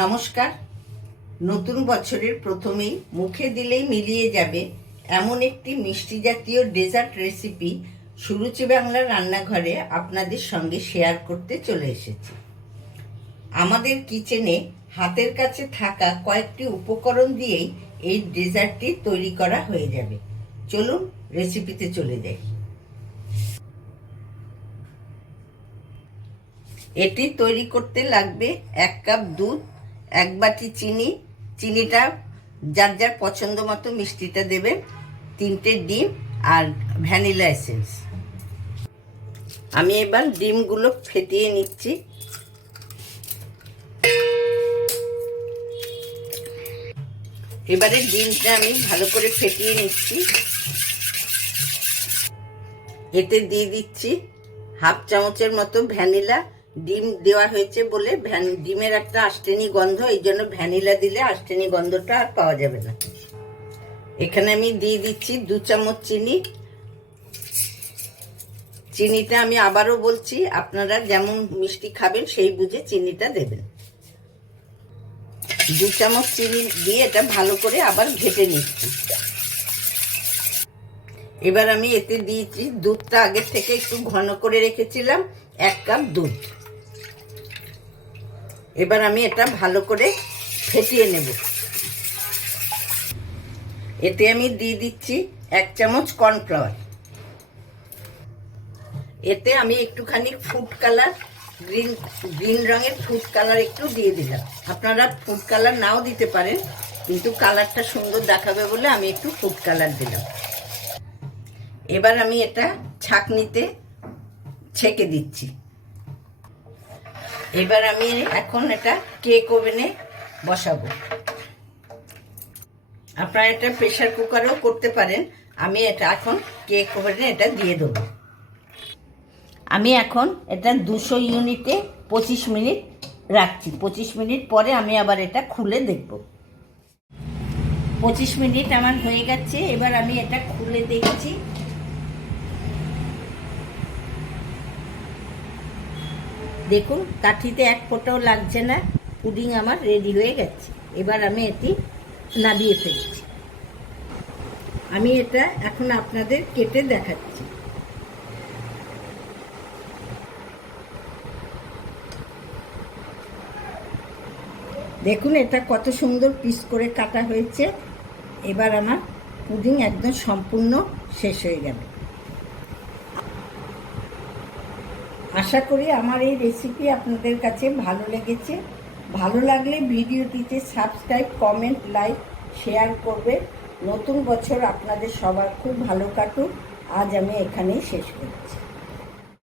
নমস্কার। নতুন বছরের প্রথমেই মুখে দিলেই মিলিয়ে যাবে এমন একটি মিষ্টি জাতীয় ডেজার্ট রেসিপি সুরুচি বাংলার রান্নাঘরে আপনাদের সঙ্গে শেয়ার করতে চলে এসেছি। আমাদের কিচেনে হাতের কাছে থাকা কয়েকটি উপকরণ দিয়েই এই ডেজার্টটি তৈরি করা হয়ে যাবে। চলুন রেসিপিতে চলে যাই। এটি তৈরি করতে লাগবে 1 কাপ দুধ, 1 বাটি চিনি। চিনিটা যার যার পছন্দ মতো মিষ্টিটা দেবেন, 3টে ডিম আর ভ্যানিলা এসেন্স। আমি এবার ডিমগুলো ফেটিয়ে নিচ্ছি। এবারে ডিমটা আমি ভালো করে ফেটিয়ে নিচ্ছি। এতে দিয়ে দিচ্ছি 1/2 চামচের মতো ভ্যানিলা। ডিম দেওয়া হয়েছে বলে ডিমের একটা আষ্টেনি গন্ধ, এই জন্য ভ্যানিলা দিলে আষ্টেনি গন্ধটা আর পাওয়া যাবে না। এখানে আমি দিয়ে দিচ্ছি 2 চামচ চিনি। চিনিটা আমি আবারও বলছি, আপনারা যেমন মিষ্টি খাবেন সেই বুঝে চিনিটা দেবেন। 2 চামচ চিনি দিয়ে এটা ভালো করে আবার ঘেটে নিচ্ছি। এবার আমি এতে দিয়েছি দুধটা আগের থেকে একটু ঘন করে রেখেছিলাম, 1 কাপ দুধ। এবার আমি এটা ভালো করে ফেটিয়ে নেব। এতে আমি দিয়ে দিচ্ছি 1 চামচ কর্নফ্লাওয়ার। এতে আমি একটুখানি ফুড কালার, গ্রিন রঙের ফুড কালার একটু দিয়ে দিলাম। আপনারা ফুড কালার নাও দিতে পারেন, কিন্তু কালারটা সুন্দর দেখাবে বলে আমি একটু ফুড কালার দিলাম। এবার আমি এটা ছাঁকনিতে ছেঁকে দিচ্ছি। এবার আমি এখন এটা কেক ওভেনে বসাবো। আপনারা এটা প্রেসার কুকারেও করতে পারেন। আমি এটা এখন কেক ওভেনে এটা দিয়ে দেবো। আমি এখন এটা 200 ইউনিটে 25 মিনিট রাখছি। 25 মিনিট পরে আমি আবার এটা খুলে দেখব। 25 মিনিট আমার হয়ে গেছে। এবার আমি এটা খুলে দেখছি। দেখুন, কাঠিতে এক ফোঁটাও লাগছে না। পুডিং আমার রেডি হয়ে গেছে। এবার আমি এটি নামিয়ে ফেলছি। আমি এটা এখন আপনাদের কেটে দেখাচ্ছি। দেখুন এটা কত সুন্দর পিস করে কাটা হয়েছে। এবার আমার পুডিং একদম সম্পূর্ণ শেষ হয়ে গেল। আশা করি আমার এই রেসিপি আপনাদের কাছে ভালো লেগেছে। ভালো লাগলে ভিডিওটিতে সাবস্ক্রাইব, কমেন্ট, লাইক, শেয়ার করবে। নতুন বছর আপনাদের সবার খুব ভালো কাটুক। আজ আমি এখানেই শেষ করছি।